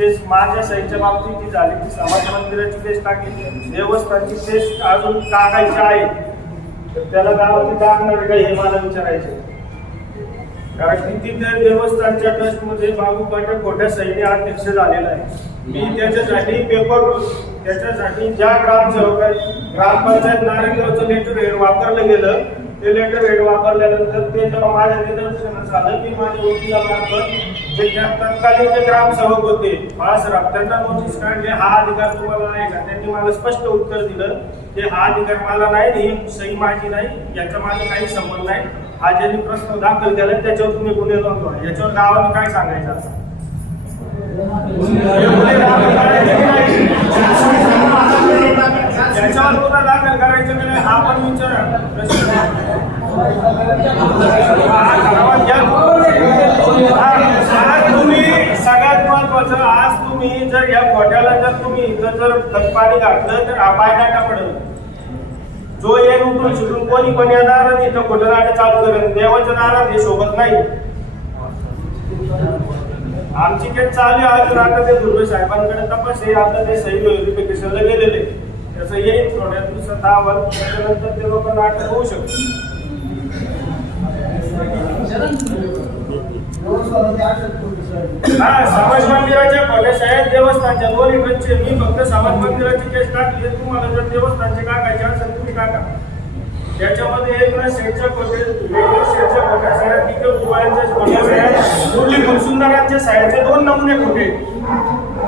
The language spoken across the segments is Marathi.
केस माझ्या सहीच्या बाबतीत जी झाली ती समाज मंदिराची टेस्ट टाकली. देवस्थानची टेस्ट अजून टाकायची आहे. तर त्याला गावाची टाकणार का हे मला विचारायचे कारण किती त्या देवस्थानच्या ट्रस्टमध्ये बाबू पाटील खोट्या सहीने अध्यक्ष झालेला आहे. मी त्याच्यासाठी पेपर त्याच्यासाठी ज्या ग्रामसेवक ग्रामपंचायत नारायणगावचं लेटर वापरलं गेलं ते लेटर वापरल्यानंतर ते जेव्हा माझ्या निदर्शनास आलं की माझ्या वकिलामार्फत जे तत्कालीन जे ग्रामसेवक होते बाळासाहेब त्यांना नोटीस काढले हा अधिकार तुम्हाला नाही का? त्यांनी मला स्पष्ट उत्तर दिलं की हा अधिकार मला नाही ही सही माझी नाही याचा माझा काही संबंध नाही. हा ज्यांनी प्रश्न दाखल केला त्याच्यावर तुम्ही गुन्हे नोंदवा. याच्यावर गावाने काय सांगायचं असं त्याच्यावर गुन्हा दाखल करायचं की नाही हा पण विचार आहे. प्रश्न आहे. आज तुम्ही जर या खोट्याला जर तुम्ही इथं जर पाणी घातलं तर अपाय पाय टाका पडेल जो येईल उठून शिकून कोणी पण येणार आणि इथं खोटं नाटक चालू करेल देवाचं नाराज हे सोबत नाही आमची केस चालू आहे अजून आता ते दुर्बे साहेबांकडे तपास हे आता ते सही व्हेरिफिकेशनला गेलेले त्याचं येईल थोड्या दिवसात अहवाल त्याच्यानंतर ते लोक नाटक होऊ शकतो. समाज मंदिराच्या खोट्या शाळेत देवस्थानच्या दोन इकडचे मी फक्त समाज मंदिराची केस टाकली तुम्हाला जर देवस्थानचे काकायचे असेल तुम्ही काका. त्याच्यामध्ये एक ना शेठच्या खोटे शेठच्या मुरली दोन नमुने खोटे.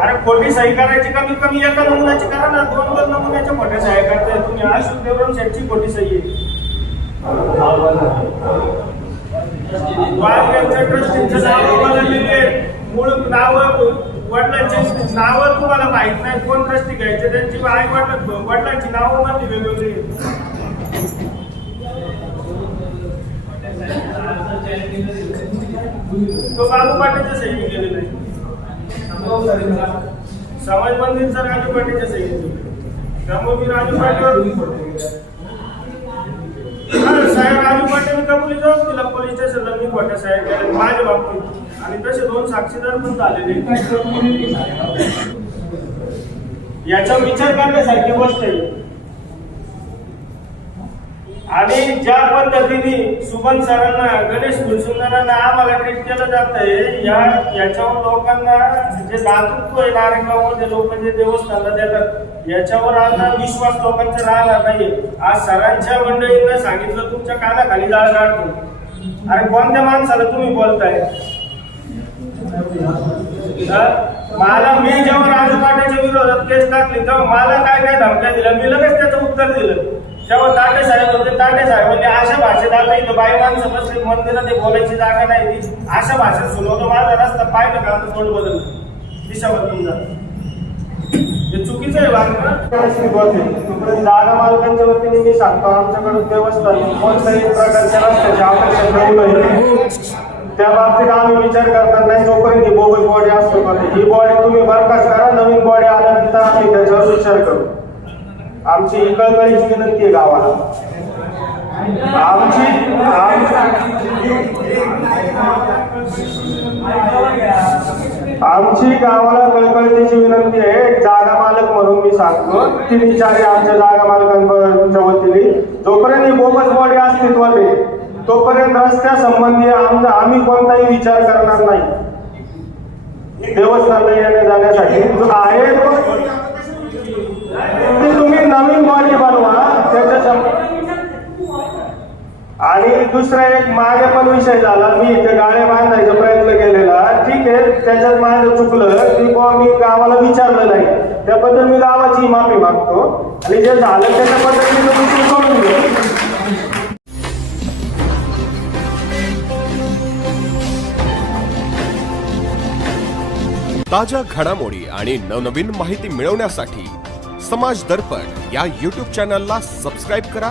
अरे खोटी सही करायची कमीत कमी एका नमुन्याची करा ना. दोन दोन नमुन्याच्या खोट्या सह्या करताय तुम्ही. आज देवराम शेठची खोटी सही आहे. वाघ्यांच्या ट्रस्टींचं नाव तुम्हाला बदललेले मूळ नाव वडिलांची नाव तुम्हाला माहीत नाही. कोण ट्रस्टी घ्यायचे? त्यांची आई वडील वडिलांची नावं मध्ये वेगवेगळी तो बालू पाटीलच्या सैनिक गेलेला आहे. समाज मंदिरचा राजू पाटीलच्या सैनिक त्यामुळे मी राजू पाटील साहेब आम्ही पाटील कबुली जाऊन दिला पोलीस स्टेशनला मी खोट्या साहेब. केल्या माझ्या बाबतीत. आणि तसे दोन साक्षीदार पण झालेले याचा विचार करण्यासारखी गोष्ट आहे. आणि ज्या पद्धतीने सुमन सरांना गणेश फुलसुंदरांना आम्हाला ट्रीट केलं जात आहे या याच्यावर लोकांना जे दातृत्व आहे नारायणगावमध्ये लोक जे देवस्थानला देतात याच्यावर आता विश्वास लोकांचा राहणार नाहीये. आज सरांच्या मंडळींना सांगितलं तुमच्या कानाखाली जाळ काढतो अरे कोणत्या माणसाला तुम्ही बोलताय? मला मी जेव्हा राजू पाटाच्या विरोधात केस टाकली तेव्हा मला काय काय धमक्या दिल्या? मी लगेच त्याचं उत्तर दिलं. तेव्हा ताटे साहेब होते ताटे साहेब म्हणजे अशा भाषेत आता इथं बाई माणसं बसली मंदिरात ते बोलायची जागा नाही ती. अशा भाषेत सुनवलं माझा रस्ता पाहिलं का तोंड बदल दिशा बदलून जात हे चुकीचं आहे वागणं जागा मालकांच्या वतीने मी सांगतो आमच्याकडून देवस्थान कोणत्याही प्रकारच्या रस्त्याचे आकर्षण ठेवू नये त्या बाबतीत आम्ही विचार करतात नाही. जोपर्यंत ही बोगस बॉडी असतो ही बॉडी तुम्ही बरखास्त करा नवीन बॉडी आल्यानंतर आम्ही त्याच्यावर विचार करू. आमची ही विनंती आहे गावाला. आमची आमची गावाला कळकळीची विनंती आहे. जागा मालक म्हणून मी सांगतो. ती विचारी आमच्या जागा मालकांच्या वतीने. जोपर्यंत ही बोगस बॉडी अस्तित्वात आहे तोपर्यंत रस्त्या संबंधी आमचा आम्ही कोणताही विचार करणार नाही. देवस्थानला येण्या जाण्यासाठी जो आहे तो तुम्ही नवीन बॉडी बनवा त्याच्या सं- आणि दुसरा एक माझ्या पण विषय झाला. मी इथे गाड्या बांधायचा प्रयत्न केलेला. ठीक आहे त्याच्यात माझं चुकलं. की बुवा मी गावाला विचारलं नाही. त्याबद्दल मी गावाची माफी मागतो. आणि जे झालं त्याच्याबद्दल मी तुम्ही सोडून घेऊ ताज्या घडामोडी आणि नवनवीन माहिती मिळवण्यासाठी समाज दर्पण या यूट्यूब चॅनलला सबस्क्राईब करा